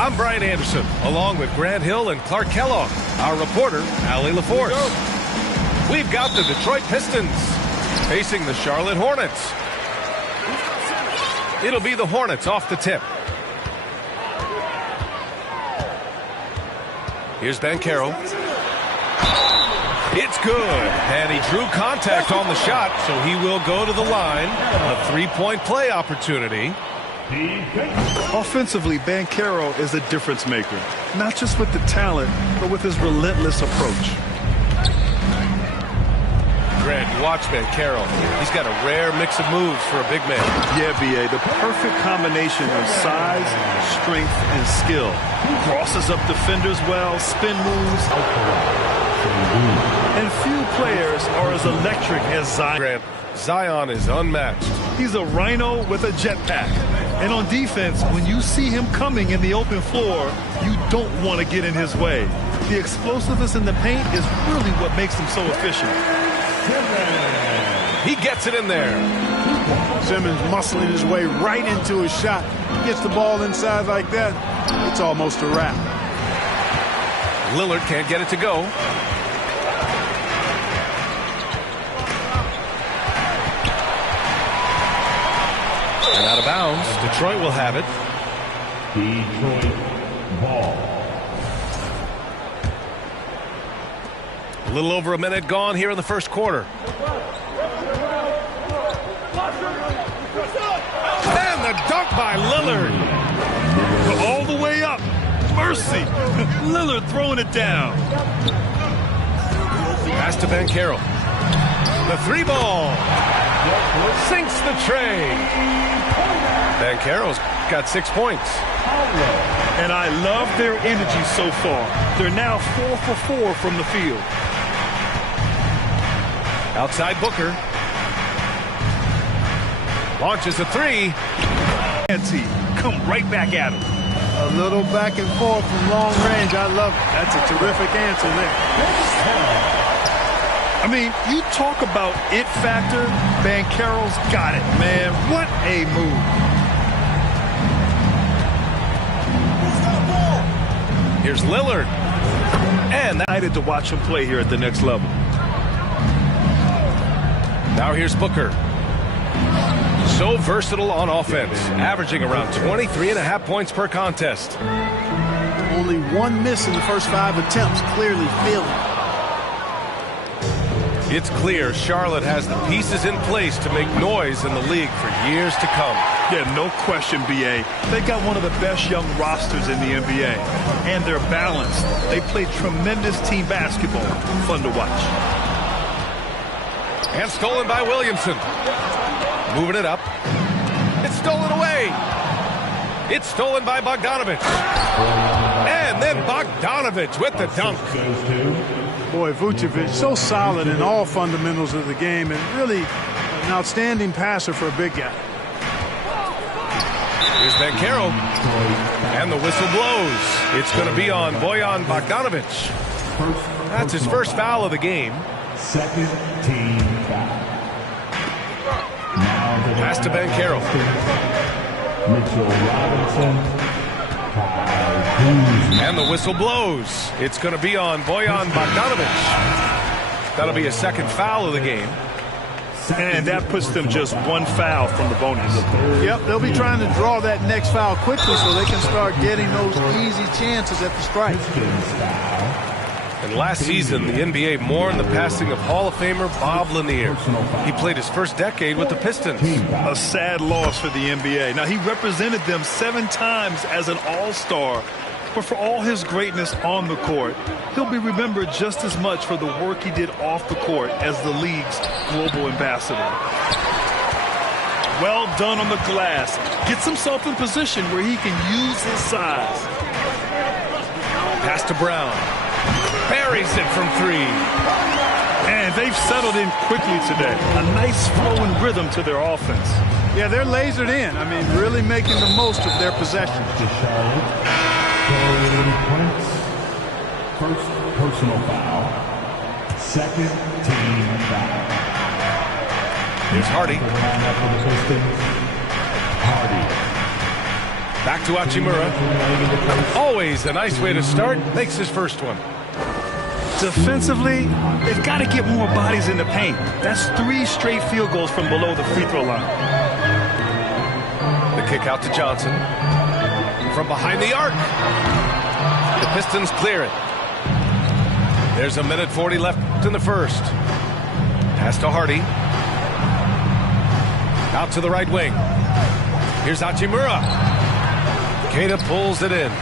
I'm Brian Anderson, along with Grant Hill and Clark Kellogg. Our reporter, Allie LaForce. We've got the Detroit Pistons facing the Charlotte Hornets. It'll be the Hornets off the tip. Here's Banchero. It's good, and he drew contact on the shot, so he will go to the line. A three-point play opportunity. Offensively, Banchero is a difference maker, not just with the talent, but with his relentless approach. Grant, you watch Banchero. He's got a rare mix of moves for a big man. Yeah, B.A., the perfect combination of size, strength, and skill. Crosses up defenders well, spin moves. And few players are as electric as Zion. Grant, Zion is unmatched. He's a rhino with a jetpack. And on defense, when you see him coming in the open floor, you don't want to get in his way. The explosiveness in the paint is really what makes him so efficient. He gets it in there. Simmons muscling his way right into his shot. He gets the ball inside like that, it's almost a wrap. Lillard can't get it to go. And out of bounds. Detroit will have it. Detroit ball. A little over a minute gone here in the first quarter. And the dunk by Lillard. All the way up. Mercy. Lillard throwing it down. Pass to Banchero. The three ball. Sinks the tray. Banchero's got 6 points. And I love their energy so far. They're now 4 for 4 from the field. Outside Booker. Launches a three. Come right back at him. A little back and forth from long range. I love it. That's a terrific answer there. I mean, you talk about it factor. Banchero's got it, man. What a move. Here's Lillard. And Excited to watch him play here at the next level. now here's Booker. So versatile on offense, averaging around 23.5 points per contest. Only one miss in the first 5 attempts. Clearly feeling it. It's clear Charlotte has the pieces in place to make noise in the league for years to come. Yeah, no question, B.A. They got one of the best young rosters in the NBA. And they're balanced. They play tremendous team basketball. Fun to watch. And stolen by Williamson. Moving it up. It's stolen away. It's stolen by Bogdanovich. And then Bogdanovich with the dunk. Boy, Vucevic, so solid in all fundamentals of the game, and really an outstanding passer for a big guy. Here's Banchero. And the whistle blows. It's going to be on Bojan Bogdanovich. That's his first foul of the game. Second team foul. Pass to Banchero. Mitchell Robinson. And the whistle blows. It's going to be on Bojan Bogdanovich. That'll be a second foul of the game. And that puts them just one foul from the bonus. Yep, they'll be trying to draw that next foul quickly so they can start getting those easy chances at the strike. And last season, the NBA mourned the passing of Hall of Famer Bob Lanier. He played his first decade with the Pistons. A sad loss for the NBA. Now, he represented them 7 times as an all-star. But for all his greatness on the court, he'll be remembered just as much for the work he did off the court as the league's global ambassador. Well done on the glass. Gets himself in position where he can use his size. Pass to Brown. Buries it from 3. And they've settled in quickly today. A nice flow and rhythm to their offense. Yeah, they're lasered in. I mean, really making the most of their possession. First personal foul. Second team foul. Here's Hardy. Hardy. Back to Hachimura. Always a nice way to start. Makes his first one. Defensively, they've got to get more bodies in the paint. That's 3 straight field goals from below the free throw line. The kick out to Johnson. From behind the arc. The Pistons clear it. There's a minute 40 left in the first. Pass to Hardy. Out to the right wing. Here's Hachimura. Keita pulls it in.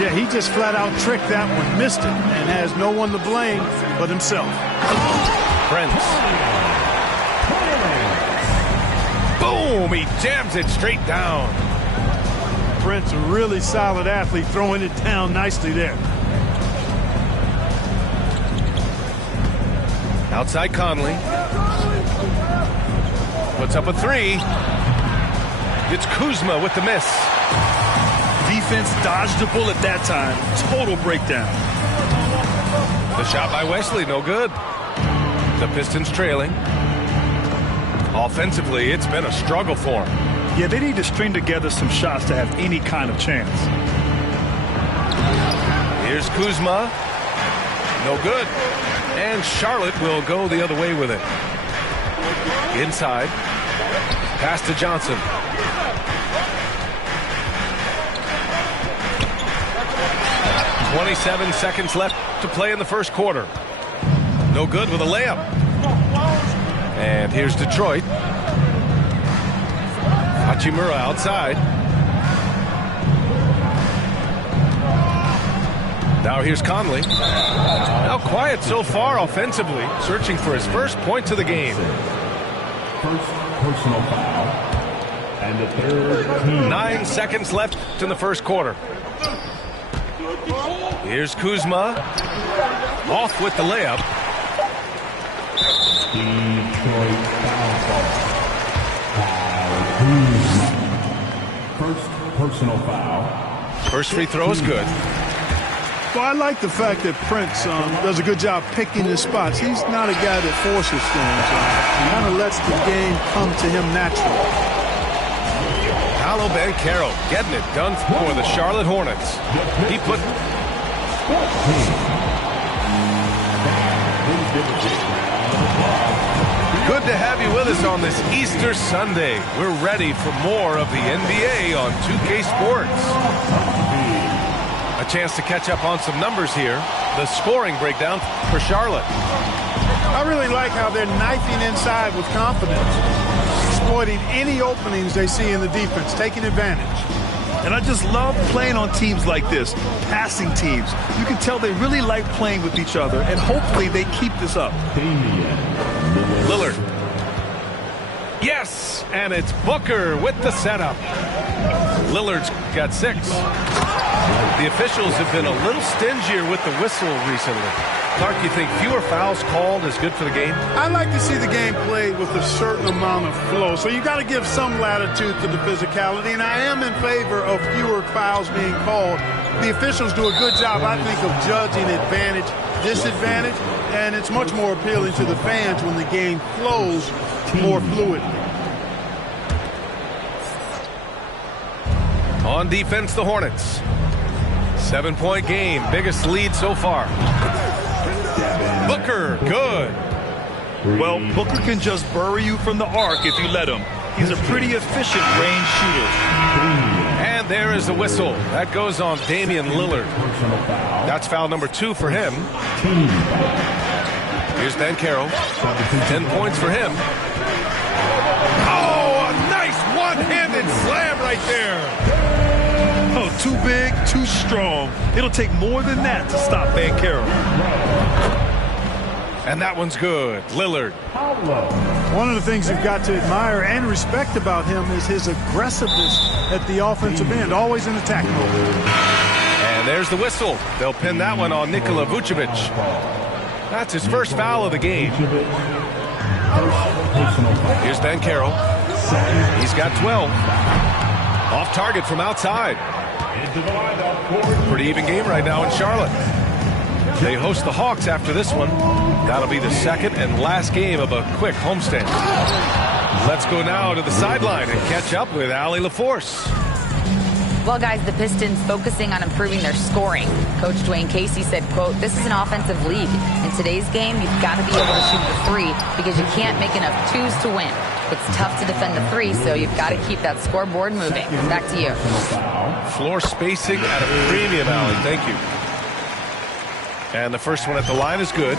Yeah, he just flat out tricked that one, missed it, and has no one to blame but himself. Prince. Boom! He jams it straight down. Prince, a really solid athlete, throwing it down nicely there. Outside Conley. Puts up a 3. It's Kuzma with the miss. Defense dodged the bullet that time. Total breakdown. The shot by Wesley, no good. The Pistons trailing. Offensively, it's been a struggle for them. Yeah, they need to string together some shots to have any kind of chance. Here's Kuzma. No good. And Charlotte will go the other way with it. Inside. Pass to Johnson. .27 seconds left to play in the first quarter. No good with a layup. And here's Detroit. Hachimura outside. Now here's Conley. Now quiet so far offensively, searching for his first points of the game. First personal foul. And the third team. 9 seconds left in the first quarter. Here's Kuzma. Off with the layup. Detroit foul ball. Kuzma. First personal foul. First free throw is good. Well, I like the fact that Prince does a good job picking his spots. He's not a guy that forces things. He kind of lets the game come to him naturally. Paolo Banchero getting it done for the Charlotte Hornets. He put... Good to have you with us on this Easter Sunday. We're ready for more of the NBA on 2K Sports. A chance to catch up on some numbers here. The scoring breakdown for Charlotte. I really like how they're knifing inside with confidence, exploiting any openings they see in the defense, taking advantage. And I just love playing on teams like this, passing teams. You can tell they really like playing with each other, and hopefully they keep this up. Lillard. Yes, and it's Booker with the setup. Lillard's got 6. The officials have been a little stingier with the whistle recently. Clark, you think fewer fouls called is good for the game? I like to see the game played with a certain amount of flow, so you got to give some latitude to the physicality, and I am in favor of fewer fouls being called. The officials do a good job, I think, of judging advantage, disadvantage, and it's much more appealing to the fans when the game flows more fluidly. On defense, the Hornets. 7-point game, biggest lead so far. Booker, good. Well, Booker can just bury you from the arc if you let him. He's a pretty efficient range shooter. And there is the whistle. That goes on Damian Lillard. That's foul number 2 for him. Here's Banchero. 10 points for him. Oh, a nice one-handed slam right there. Oh, too big, too strong. It'll take more than that to stop Banchero. And that one's good. Lillard. One of the things you've got to admire and respect about him is his aggressiveness at the offensive end, always in attack mode. And there's the whistle. They'll pin that one on Nikola Vucevic. That's his first foul of the game. Here's Banchero. He's got 12. Off target from outside. Pretty even game right now in Charlotte. They host the Hawks after this one. That'll be the second and last game of a quick homestand. Let's go now to the sideline and catch up with Allie LaForce. Well, guys, the Pistons focusing on improving their scoring. Coach Dwayne Casey said, quote, "This is an offensive league. In today's game, you've got to be able to shoot the three because you can't make enough twos to win. It's tough to defend the three, so you've got to keep that scoreboard moving." Back to you. Floor spacing at a premium, Allie. Thank you. And the first one at the line is good.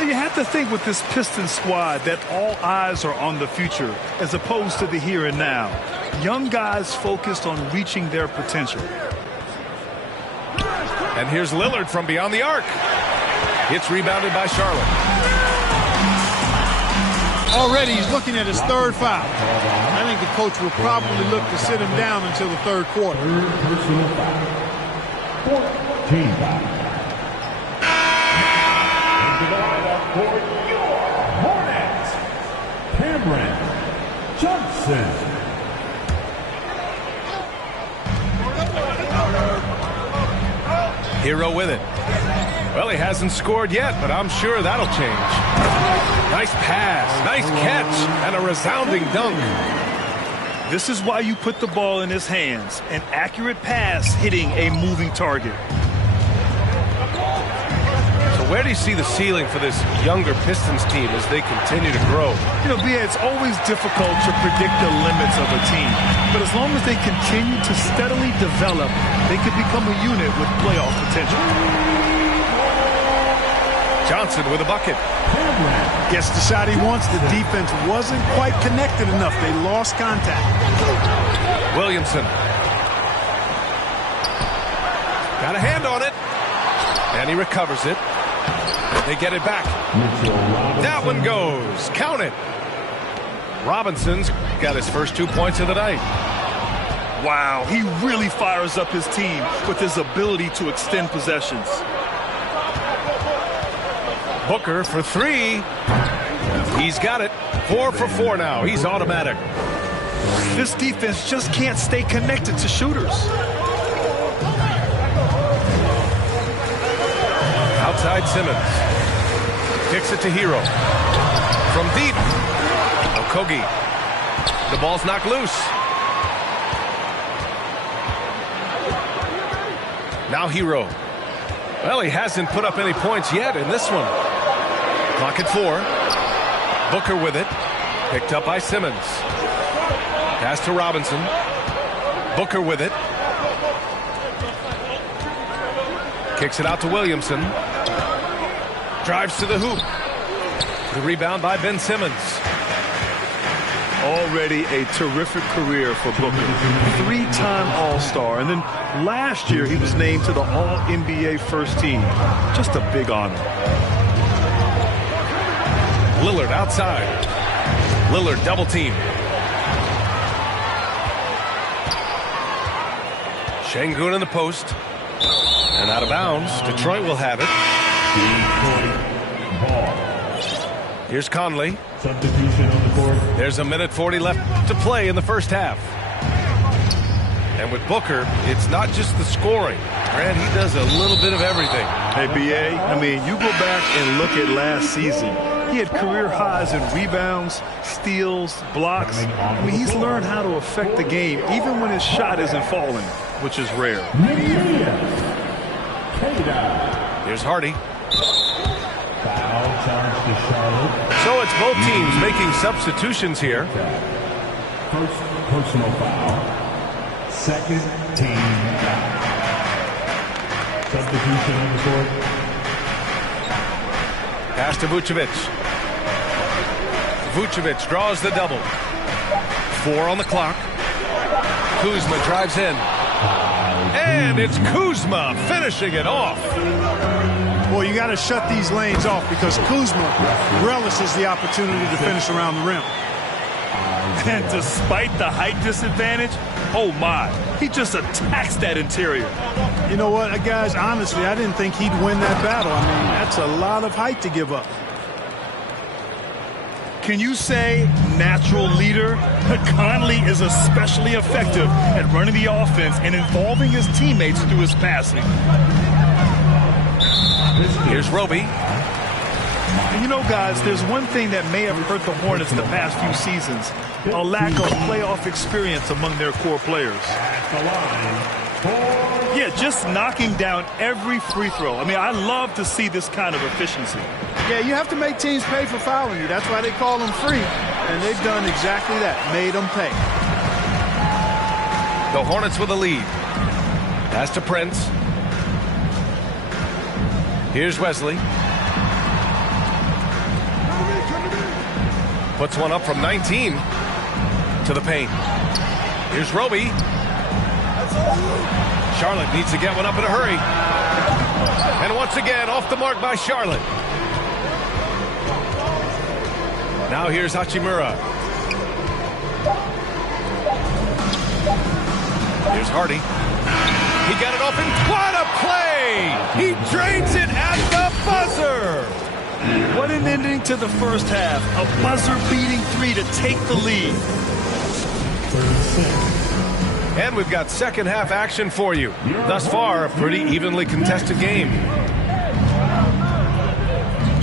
You have to think with this Pistons squad that all eyes are on the future as opposed to the here and now. Young guys focused on reaching their potential. And here's Lillard from beyond the arc. It's rebounded by Charlotte. Already he's looking at his third foul. I think the coach will probably look to sit him down until the third quarter. Personal foul. 14 foul. Into the lineup for your Hornets, Cameron Johnson. Hero with it. Well, he hasn't scored yet, but I'm sure that'll change. Nice pass, nice catch, and a resounding dunk. This is why you put the ball in his hands. An accurate pass hitting a moving target. So where do you see the ceiling for this younger Pistons team as they continue to grow? You know, Bia, it's always difficult to predict the limits of a team. But as long as they continue to steadily develop, they could become a unit with playoff potential. Johnson with a bucket. Gets the shot he wants. The defense wasn't quite connected enough. They lost contact. Williamson. Got a hand on it. And he recovers it. They get it back. That one goes. Count it. Robinson's got his first 2 points of the night. Wow, he really fires up his team with his ability to extend possessions. Booker for three. He's got it. 4 for 4 now. He's automatic. This defense just can't stay connected to shooters. Outside Simmons. Kicks it to Hero. From deep. Okogie. The ball's knocked loose. Now Hero. Well, he hasn't put up any points yet in this one. Clock at 4. Booker with it. Picked up by Simmons. Pass to Robinson. Booker with it. Kicks it out to Williamson. Drives to the hoop. The rebound by Ben Simmons. Already a terrific career for Booker. 3-time All-Star. And then last year he was named to the All-NBA first team. Just a big honor. Lillard outside. Lillard double team. Şengün in the post. And out of bounds. Detroit will have it. Here's Conley. Substitution on the court. There's 1:40 left to play in the first half. And with Booker, it's not just the scoring. Grant, he does a little bit of everything. Hey, B.A., I mean, you go back and look at last season. He had career highs in rebounds, steals, blocks. I mean, he's learned how to affect the game, even when his shot isn't falling, which is rare. Here's Hardy. Foul charge to Charlotte. So it's both teams making substitutions here. First personal foul. Second team foul. Substitution on the court. Pass to Vucevic. Vucevic draws the double. 4 on the clock. Kuzma drives in. And it's Kuzma finishing it off. Well, you got to shut these lanes off because Kuzma relishes the opportunity to finish around the rim. And despite the height disadvantage, oh my, he just attacks that interior. You know what, guys, honestly, I didn't think he'd win that battle. I mean, that's a lot of height to give up. Can you say natural leader? Conley is especially effective at running the offense and involving his teammates through his passing. Here's Roby. And you know, guys, there's one thing that may have hurt the Hornets the past few seasons, a lack of playoff experience among their core players. Yeah, just knocking down every free throw. I mean, I love to see this kind of efficiency. Yeah, you have to make teams pay for fouling you. That's why they call them free. And they've done exactly that, made them pay. The Hornets with a lead. Pass to Prince. Here's Wesley. Puts one up from 19 to the paint. Here's Roby. Charlotte needs to get one up in a hurry. And once again, off the mark by Charlotte. Now here's Hachimura. Here's Hardy. He got it open. What a play! He drains it at the buzzer. What an ending to the first half. A buzzer-beating three to take the lead. And we've got second half action for you. Thus far, a pretty evenly contested game.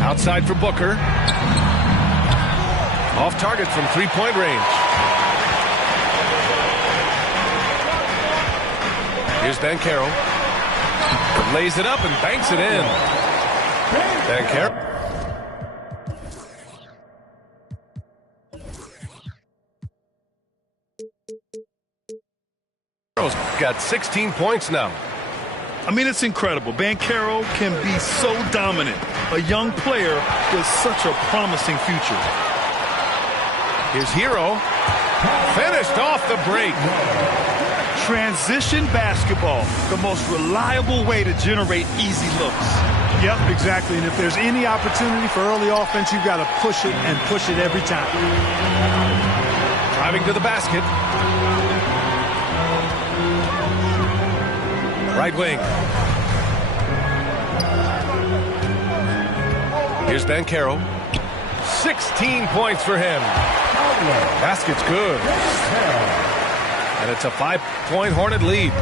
Outside for Booker. Off target from three-point range. Here's Banchero. Lays it up and banks it in. Banchero. Got 16 points now. I mean, it's incredible. Banchero can be so dominant. A young player with such a promising future. Here's Hero. Finished off the break. Transition basketball, the most reliable way to generate easy looks. Yep, exactly. And if there's any opportunity for early offense, you've got to push it and push it every time. Driving to the basket. Right wing. Here's Banchero. 16 points for him. Basket's good. And it's a 5-point Hornet lead.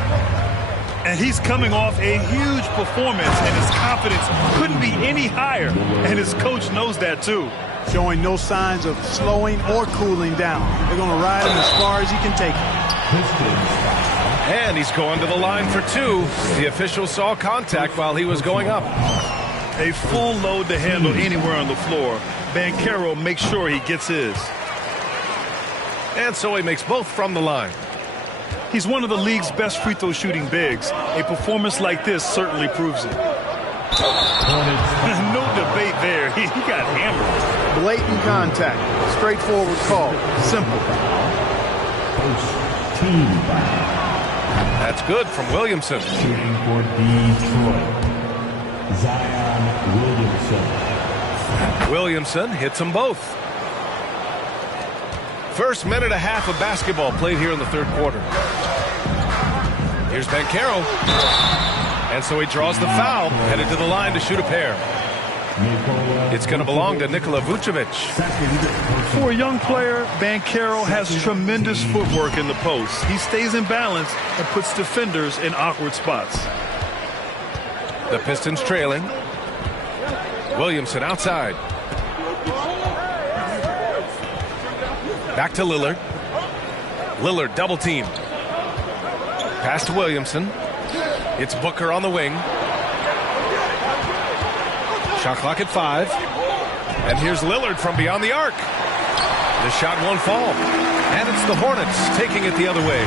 And he's coming off a huge performance, and his confidence couldn't be any higher. And his coach knows that, too. Showing no signs of slowing or cooling down. They're going to ride him as far as he can take him. And he's going to the line for two. The official saw contact while he was going up. A full load to handle anywhere on the floor. Banchero makes sure he gets his. And so he makes both from the line. He's one of the league's best free throw shooting bigs. A performance like this certainly proves it. No debate there. He got hammered. Blatant contact. Straightforward call. Simple. Team foul. That's good from Williamson. Shooting for Detroit. Zion Williamson. Williamson hits them both. First minute and a half of basketball played here in the third quarter. Here's Banchero. And so he draws the foul, headed to the line to shoot a pair. It's going to belong to Nikola Vucevic. For a young player, Banchero has tremendous footwork in the post. He stays in balance and puts defenders in awkward spots. The Pistons trailing. Williamson outside. Back to Lillard. Lillard double team. Pass to Williamson. It's Booker on the wing. Shot clock at 5. And here's Lillard from beyond the arc. The shot won't fall. And it's the Hornets taking it the other way.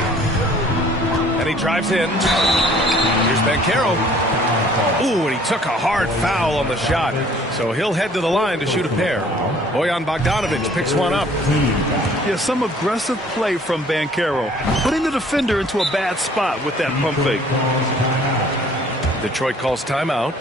And he drives in. Here's Banchero. Ooh, and he took a hard foul on the shot. So he'll head to the line to shoot a pair. Bojan Bogdanovic picks one up. Yeah, some aggressive play from Banchero, putting the defender into a bad spot with that pump fake. Detroit calls timeout.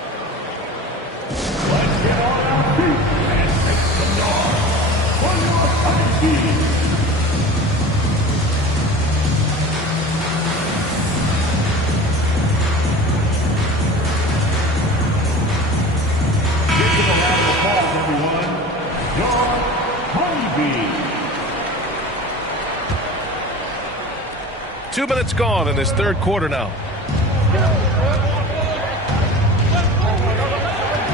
2 minutes gone in this third quarter now.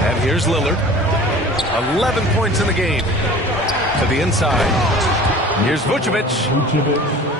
And here's Lillard. 11 points in the game. To the inside. Here's Vucevic. Vucevic.